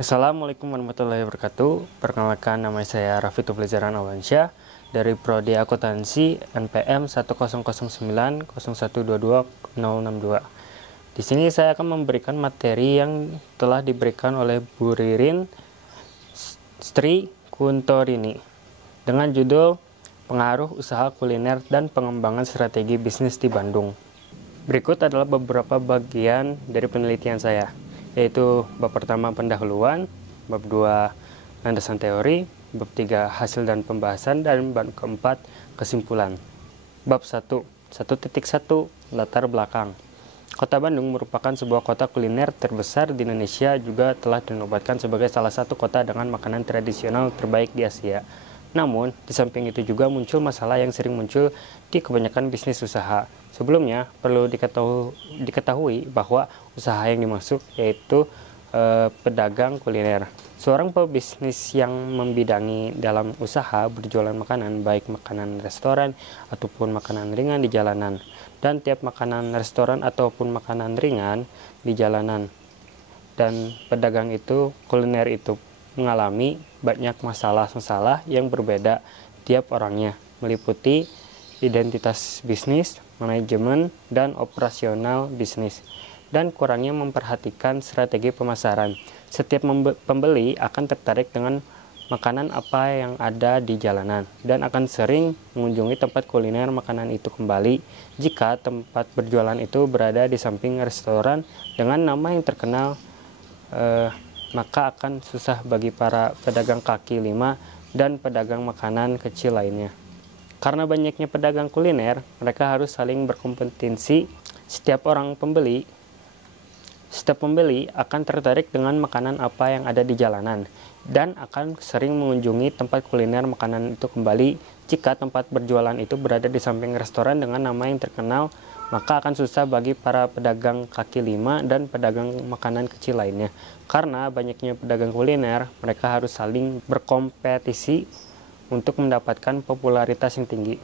Assalamualaikum warahmatullahi wabarakatuh. Perkenalkan, nama saya Raffi Tuflizaran Awansyah dari Prodi Akuntansi NPM 10901220062. Di sini saya akan memberikan materi yang telah diberikan oleh Bu Ririn Sri Kuntorini dengan judul Pengaruh Usaha Kuliner dan Pengembangan Strategi Bisnis di Bandung. Berikut adalah beberapa bagian dari penelitian saya, yaitu bab pertama pendahuluan, bab 2 landasan teori, bab 3 hasil dan pembahasan, dan bab keempat kesimpulan. Bab 1, 1.1 latar belakang. Kota Bandung merupakan sebuah kota kuliner terbesar di Indonesia, juga telah dinobatkan sebagai salah satu kota dengan makanan tradisional terbaik di Asia. Namun, di samping itu juga muncul masalah yang sering muncul di kebanyakan bisnis usaha. Sebelumnya, perlu diketahui bahwa usaha yang dimaksud yaitu pedagang kuliner. Seorang pebisnis yang membidangi dalam usaha berjualan makanan, baik makanan restoran ataupun makanan ringan di jalanan. Dan tiap makanan restoran ataupun makanan ringan di jalanan dan pedagang itu, kuliner itu mengalami banyak masalah-masalah yang berbeda tiap orangnya, meliputi identitas bisnis, manajemen, dan operasional bisnis, dan kurangnya memperhatikan strategi pemasaran. Setiap pembeli akan tertarik dengan makanan apa yang ada di jalanan dan akan sering mengunjungi tempat kuliner makanan itu kembali jika tempat berjualan itu berada di samping restoran dengan nama yang terkenal. Maka akan susah bagi para pedagang kaki lima dan pedagang makanan kecil lainnya. Karena banyaknya pedagang kuliner, mereka harus saling berkompetensi. Setiap pembeli akan tertarik dengan makanan apa yang ada di jalanan dan akan sering mengunjungi tempat kuliner makanan itu kembali jika tempat berjualan itu berada di samping restoran dengan nama yang terkenal. Maka akan susah bagi para pedagang kaki lima dan pedagang makanan kecil lainnya. Karena banyaknya pedagang kuliner, mereka harus saling berkompetisi untuk mendapatkan popularitas yang tinggi.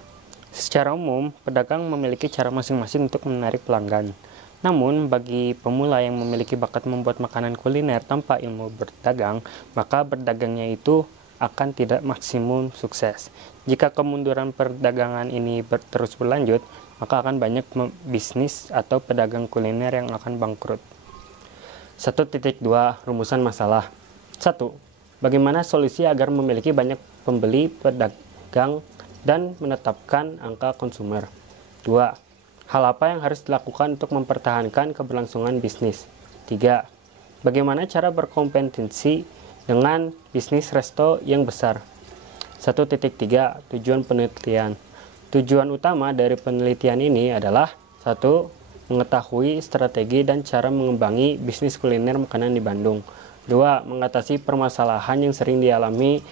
Secara umum, pedagang memiliki cara masing-masing untuk menarik pelanggan. Namun, bagi pemula yang memiliki bakat membuat makanan kuliner tanpa ilmu berdagang, maka berdagangnya itu akan tidak maksimum sukses. Jika kemunduran perdagangan ini terus berlanjut, maka akan banyak bisnis atau pedagang kuliner yang akan bangkrut. 1.2 Rumusan masalah. 1. Bagaimana solusi agar memiliki banyak pembeli, pedagang, dan menetapkan angka konsumer. 2. Hal apa yang harus dilakukan untuk mempertahankan keberlangsungan bisnis. 3. Bagaimana cara berkompetensi dengan bisnis resto yang besar. 1.3 Tujuan penelitian. Tujuan utama dari penelitian ini adalah 1. Mengetahui strategi dan cara mengembangi bisnis kuliner makanan di Bandung. 2. Mengatasi permasalahan yang sering dialami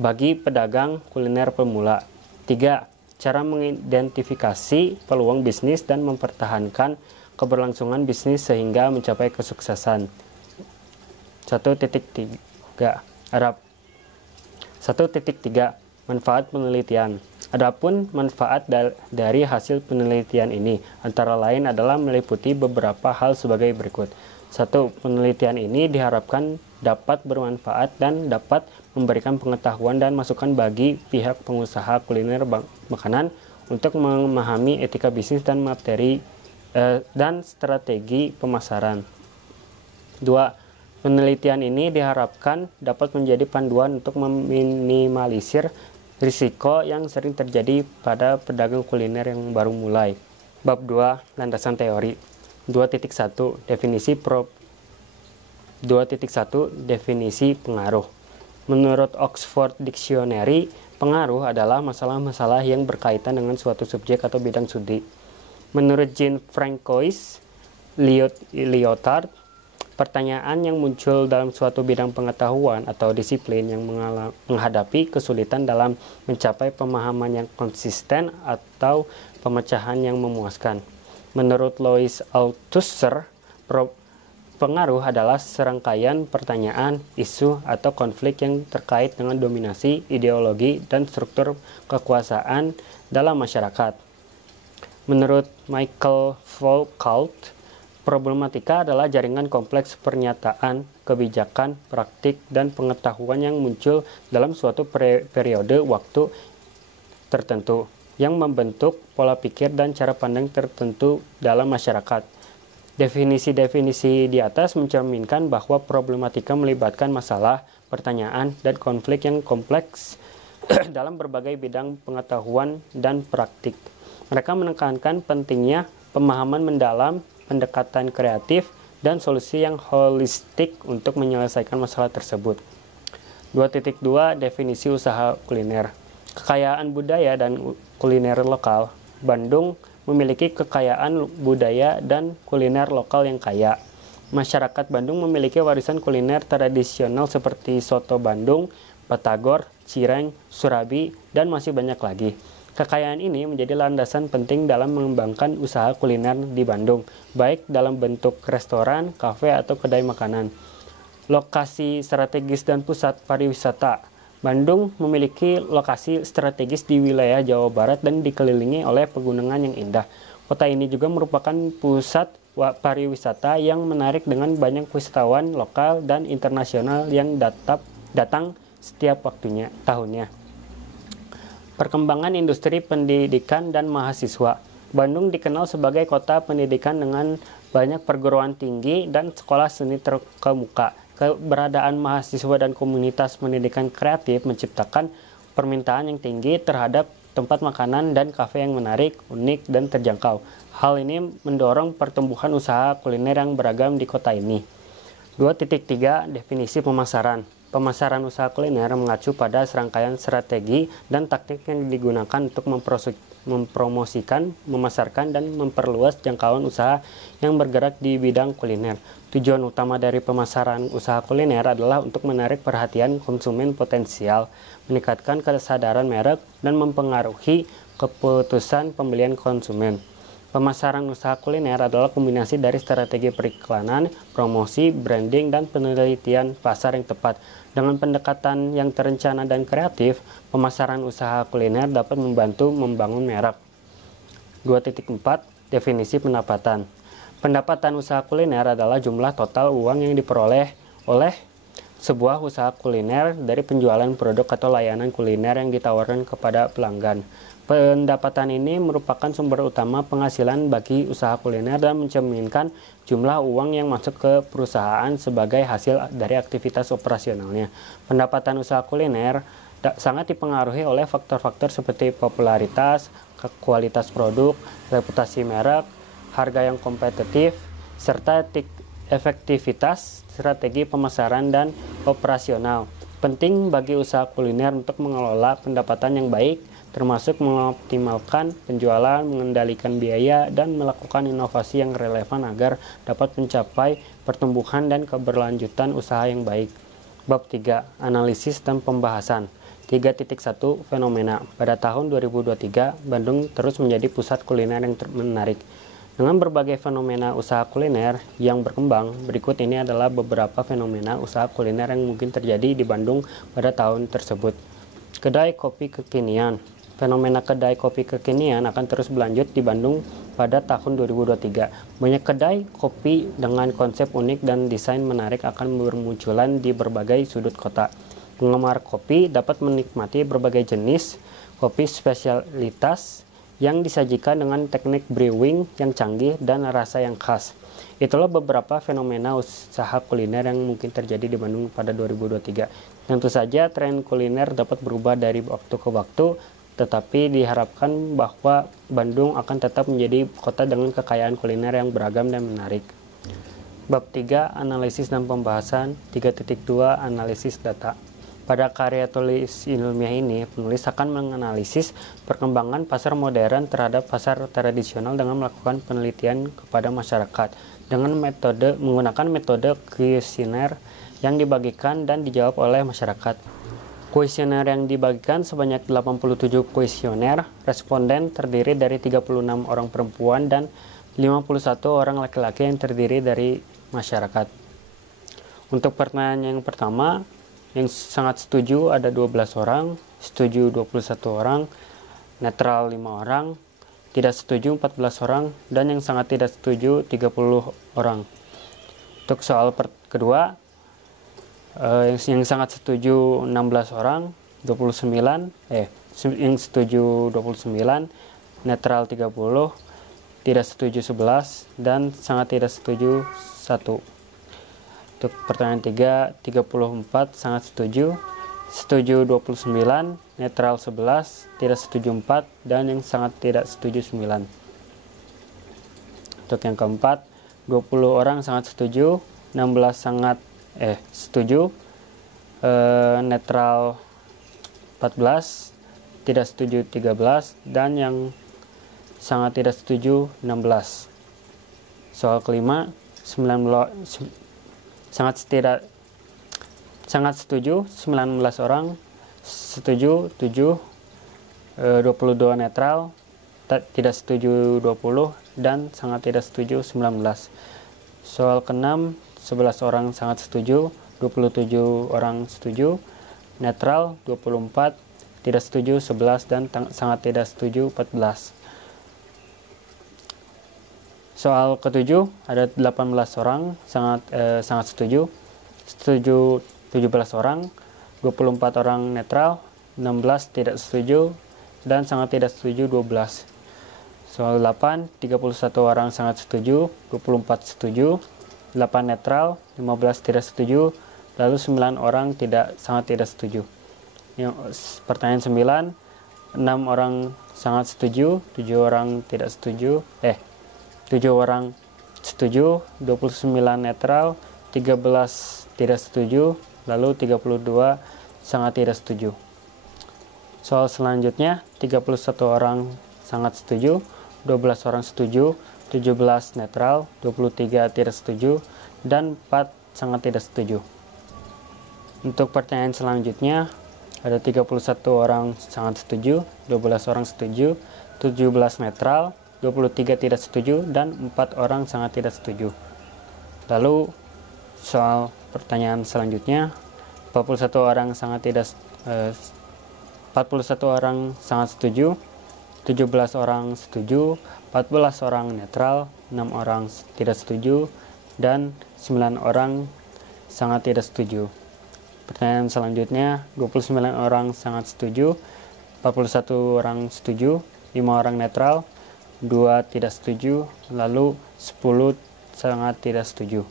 bagi pedagang kuliner pemula. 3. Cara mengidentifikasi peluang bisnis dan mempertahankan keberlangsungan bisnis sehingga mencapai kesuksesan. 1.3 Manfaat penelitian. Adapun manfaat dari hasil penelitian ini antara lain adalah meliputi beberapa hal sebagai berikut. 1. Penelitian ini diharapkan dapat bermanfaat dan dapat memberikan pengetahuan dan masukan bagi pihak pengusaha kuliner makanan untuk memahami etika bisnis dan dan strategi pemasaran. 2. Penelitian ini diharapkan dapat menjadi panduan untuk meminimalisir risiko yang sering terjadi pada pedagang kuliner yang baru mulai. Bab 2 Landasan teori. 2.1 Definisi pengaruh. Menurut Oxford Dictionary, pengaruh adalah masalah-masalah yang berkaitan dengan suatu subjek atau bidang studi. Menurut Jean-Francois Lyotard, pertanyaan yang muncul dalam suatu bidang pengetahuan atau disiplin yang menghadapi kesulitan dalam mencapai pemahaman yang konsisten atau pemecahan yang memuaskan. Menurut Louis Althusser, pengaruh adalah serangkaian pertanyaan, isu, atau konflik yang terkait dengan dominasi, ideologi, dan struktur kekuasaan dalam masyarakat. Menurut Michael Foucault, Problematika adalah jaringan kompleks pernyataan, kebijakan, praktik, dan pengetahuan yang muncul dalam suatu periode waktu tertentu, yang membentuk pola pikir dan cara pandang tertentu dalam masyarakat. Definisi-definisi di atas mencerminkan bahwa problematika melibatkan masalah, pertanyaan, dan konflik yang kompleks dalam berbagai bidang pengetahuan dan praktik. Mereka menekankan pentingnya pemahaman mendalam, pendekatan kreatif, dan solusi yang holistik untuk menyelesaikan masalah tersebut. 2.2 Definisi usaha kuliner. Kekayaan budaya dan kuliner lokal. Bandung memiliki kekayaan budaya dan kuliner lokal yang kaya. Masyarakat Bandung memiliki warisan kuliner tradisional seperti soto Bandung, batagor, cireng, surabi, dan masih banyak lagi. Kekayaan ini menjadi landasan penting dalam mengembangkan usaha kuliner di Bandung, baik dalam bentuk restoran, kafe, atau kedai makanan. Lokasi strategis dan pusat pariwisata. Bandung memiliki lokasi strategis di wilayah Jawa Barat dan dikelilingi oleh pegunungan yang indah. Kota ini juga merupakan pusat pariwisata yang menarik dengan banyak wisatawan lokal dan internasional yang datang setiap tahunnya. Perkembangan industri pendidikan dan mahasiswa. Bandung dikenal sebagai kota pendidikan dengan banyak perguruan tinggi dan sekolah seni terkemuka. Keberadaan mahasiswa dan komunitas pendidikan kreatif menciptakan permintaan yang tinggi terhadap tempat makanan dan kafe yang menarik, unik, dan terjangkau. Hal ini mendorong pertumbuhan usaha kuliner yang beragam di kota ini. 2.3 Definisi pemasaran. Pemasaran usaha kuliner mengacu pada serangkaian strategi dan taktik yang digunakan untuk mempromosikan, memasarkan, dan memperluas jangkauan usaha yang bergerak di bidang kuliner. Tujuan utama dari pemasaran usaha kuliner adalah untuk menarik perhatian konsumen potensial, meningkatkan kesadaran merek, dan mempengaruhi keputusan pembelian konsumen. Pemasaran usaha kuliner adalah kombinasi dari strategi periklanan, promosi, branding, dan penelitian pasar yang tepat. Dengan pendekatan yang terencana dan kreatif, pemasaran usaha kuliner dapat membantu membangun merek. 2.4 Definisi pendapatan. Pendapatan usaha kuliner adalah jumlah total uang yang diperoleh oleh sebuah usaha kuliner dari penjualan produk atau layanan kuliner yang ditawarkan kepada pelanggan. Pendapatan ini merupakan sumber utama penghasilan bagi usaha kuliner dan mencerminkan jumlah uang yang masuk ke perusahaan sebagai hasil dari aktivitas operasionalnya. Pendapatan usaha kuliner sangat dipengaruhi oleh faktor-faktor seperti popularitas, kualitas produk, reputasi merek, harga yang kompetitif, serta efektivitas strategi pemasaran dan operasional. Penting bagi usaha kuliner untuk mengelola pendapatan yang baik, termasuk mengoptimalkan penjualan, mengendalikan biaya, dan melakukan inovasi yang relevan agar dapat mencapai pertumbuhan dan keberlanjutan usaha yang baik. Bab 3. Analisis dan pembahasan. 3.1 Fenomena. Pada tahun 2023, Bandung terus menjadi pusat kuliner yang menarik. Dengan berbagai fenomena usaha kuliner yang berkembang, berikut ini adalah beberapa fenomena usaha kuliner yang mungkin terjadi di Bandung pada tahun tersebut. Kedai kopi kekinian. Fenomena kedai kopi kekinian akan terus berlanjut di Bandung pada tahun 2023. Banyak kedai kopi dengan konsep unik dan desain menarik akan bermunculan di berbagai sudut kota. Penggemar kopi dapat menikmati berbagai jenis kopi spesialitas yang disajikan dengan teknik brewing yang canggih dan rasa yang khas. Itulah beberapa fenomena usaha kuliner yang mungkin terjadi di Bandung pada 2023. Tentu saja tren kuliner dapat berubah dari waktu ke waktu, tetapi diharapkan bahwa Bandung akan tetap menjadi kota dengan kekayaan kuliner yang beragam dan menarik. Bab 3. Analisis dan pembahasan. 3.2 Analisis data. Pada karya tulis ilmiah ini, penulis akan menganalisis perkembangan pasar modern terhadap pasar tradisional dengan melakukan penelitian kepada masyarakat dengan menggunakan metode kuesioner yang dibagikan dan dijawab oleh masyarakat. Kuesioner yang dibagikan sebanyak 87 kuesioner responden terdiri dari 36 orang perempuan dan 51 orang laki-laki yang terdiri dari masyarakat. Untuk pertanyaan yang pertama, yang sangat setuju ada 12 orang, setuju 21 orang, netral 5 orang, tidak setuju 14 orang, dan yang sangat tidak setuju 30 orang. Untuk soal kedua, yang sangat setuju 16 orang, 29, yang setuju 29, netral 30, tidak setuju 11, dan sangat tidak setuju 1. Untuk pertanyaan 3, 34 sangat setuju 29, netral 11, tidak setuju 4, dan yang sangat tidak setuju 9. Untuk yang keempat, 20 orang sangat setuju, 16 sangat setuju, netral 14, tidak setuju 13, dan yang sangat tidak setuju 16. Soal kelima, 19 sangat setuju 19 orang, setuju 7, 22 netral, tidak setuju 20, dan sangat tidak setuju 19. Soal ke-6, 11 orang sangat setuju, 27 orang setuju, netral 24, tidak setuju 11, dan sangat tidak setuju 14. Soal ke-7, ada 18 orang sangat setuju 17 orang, 24 orang netral, 16 tidak setuju, dan sangat tidak setuju 12. Soal 8, 31 orang sangat setuju, 24 setuju, 8 netral, 15 tidak setuju, lalu 9 orang sangat tidak setuju. Pertanyaan 9, 6 orang sangat setuju, 7 orang tidak setuju, 7 orang setuju, 29 netral, 13 tidak setuju, lalu 32 sangat tidak setuju. Soal selanjutnya, 31 orang sangat setuju, 12 orang setuju, 17 netral, 23 tidak setuju, dan 4 sangat tidak setuju. Untuk pertanyaan selanjutnya, ada 31 orang sangat setuju, 12 orang setuju, 17 netral, 23 tidak setuju, dan 4 orang sangat tidak setuju. Lalu soal pertanyaan selanjutnya, 41 orang sangat setuju, 17 orang setuju, 14 orang netral, 6 orang tidak setuju, dan 9 orang sangat tidak setuju. Pertanyaan selanjutnya, 29 orang sangat setuju, 41 orang setuju, 5 orang netral, 2 tidak setuju, lalu 10 sangat tidak setuju.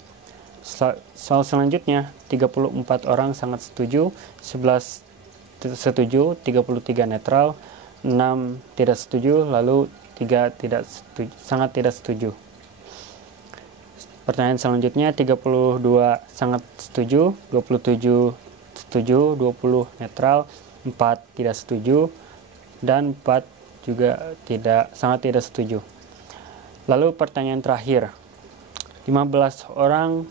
Soal selanjutnya, 34 orang sangat setuju, 11 setuju, 33 netral, 6 tidak setuju, lalu 3 sangat tidak setuju. Pertanyaan selanjutnya, 32 sangat setuju, 27 setuju, 20 netral, 4 tidak setuju, dan 4 juga sangat tidak setuju. Lalu pertanyaan terakhir, 15 orang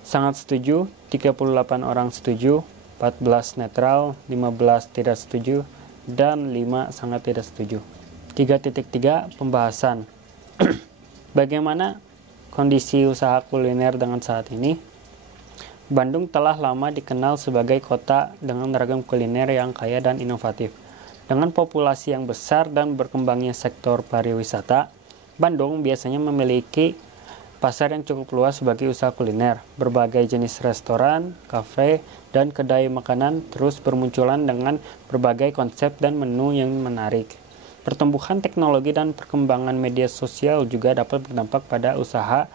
sangat setuju, 38 orang setuju, 14 netral, 15 tidak setuju, dan 5 sangat tidak setuju. 3.3 Pembahasan. Bagaimana kondisi usaha kuliner dengan saat ini? Bandung telah lama dikenal sebagai kota dengan ragam kuliner yang kaya dan inovatif. Dengan populasi yang besar dan berkembangnya sektor pariwisata, Bandung biasanya memiliki pasar yang cukup luas bagi usaha kuliner. Berbagai jenis restoran, kafe, dan kedai makanan terus bermunculan dengan berbagai konsep dan menu yang menarik. Pertumbuhan teknologi dan perkembangan media sosial juga dapat berdampak pada usaha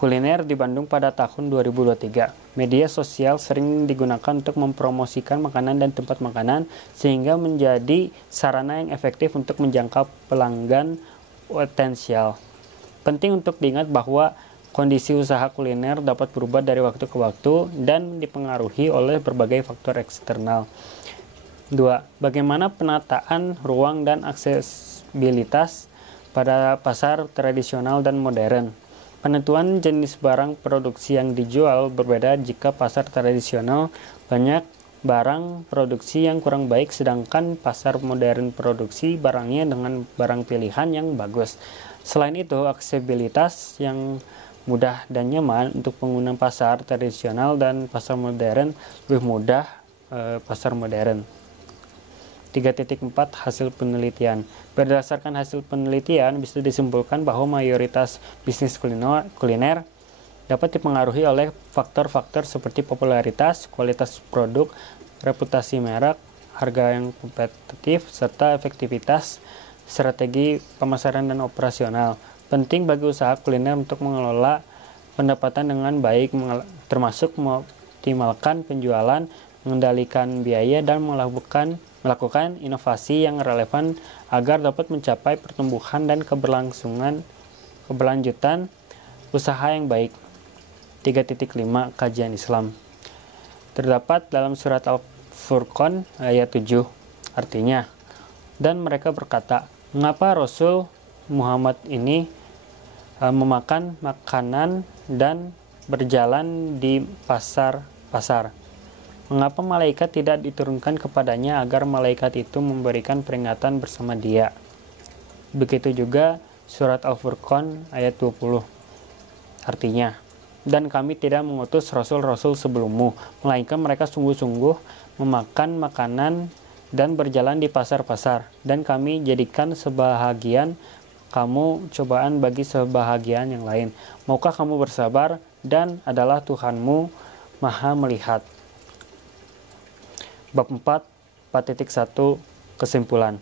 kuliner di Bandung pada tahun 2023. Media sosial sering digunakan untuk mempromosikan makanan dan tempat makanan, sehingga menjadi sarana yang efektif untuk menjangkau pelanggan potensial. Penting untuk diingat bahwa kondisi usaha kuliner dapat berubah dari waktu ke waktu dan dipengaruhi oleh berbagai faktor eksternal. 2. Bagaimana penataan ruang dan aksesibilitas pada pasar tradisional dan modern? Penentuan jenis barang produksi yang dijual berbeda. Jika pasar tradisional banyak barang produksi yang kurang baik, sedangkan pasar modern produksi barangnya dengan barang pilihan yang bagus. Selain itu, aksesibilitas yang mudah dan nyaman untuk pengguna pasar tradisional dan pasar modern lebih mudah pasar modern. 3.4 Hasil penelitian. Berdasarkan hasil penelitian, bisa disimpulkan bahwa mayoritas bisnis kuliner dapat dipengaruhi oleh faktor-faktor seperti popularitas, kualitas produk, reputasi merek, harga yang kompetitif, serta efektivitas strategi pemasaran dan operasional. Penting bagi usaha kuliner untuk mengelola pendapatan dengan baik, termasuk mengoptimalkan penjualan, mengendalikan biaya, dan melakukan inovasi yang relevan agar dapat mencapai pertumbuhan dan keberlanjutan usaha yang baik. 3.5 Kajian Islam terdapat dalam surat Al-Furqan ayat 7. Artinya, dan mereka berkata, mengapa Rasul Muhammad ini memakan makanan dan berjalan di pasar-pasar? Mengapa malaikat tidak diturunkan kepadanya agar malaikat itu memberikan peringatan bersama dia? Begitu juga surat Al-Furqan ayat 20. Artinya, dan kami tidak mengutus rasul-rasul sebelummu, melainkan mereka sungguh-sungguh memakan makanan dan berjalan di pasar-pasar, dan kami jadikan sebahagian kamu cobaan bagi sebahagian yang lain. Maukah kamu bersabar, dan adalah Tuhanmu Maha Melihat. Bab 4.1 Kesimpulan.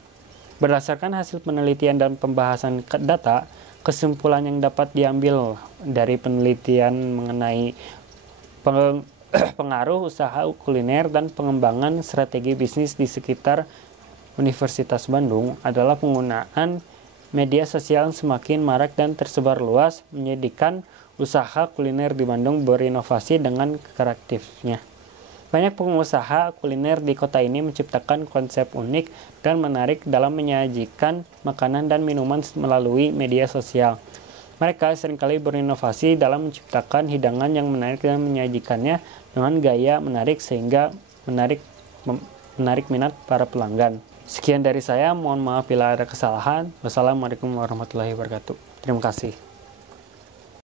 Berdasarkan hasil penelitian dan pembahasan data, kesimpulan yang dapat diambil dari penelitian mengenai pengaruh usaha kuliner dan pengembangan strategi bisnis di sekitar Universitas Bandung adalah penggunaan media sosial yang semakin marak dan tersebar luas menjadikan usaha kuliner di Bandung berinovasi dengan kreatifnya. Banyak pengusaha kuliner di kota ini menciptakan konsep unik dan menarik dalam menyajikan makanan dan minuman melalui media sosial. Mereka seringkali berinovasi dalam menciptakan hidangan yang menarik dan menyajikannya dengan gaya menarik sehingga menarik minat para pelanggan. Sekian dari saya, mohon maaf bila ada kesalahan. Wassalamualaikum warahmatullahi wabarakatuh. Terima kasih.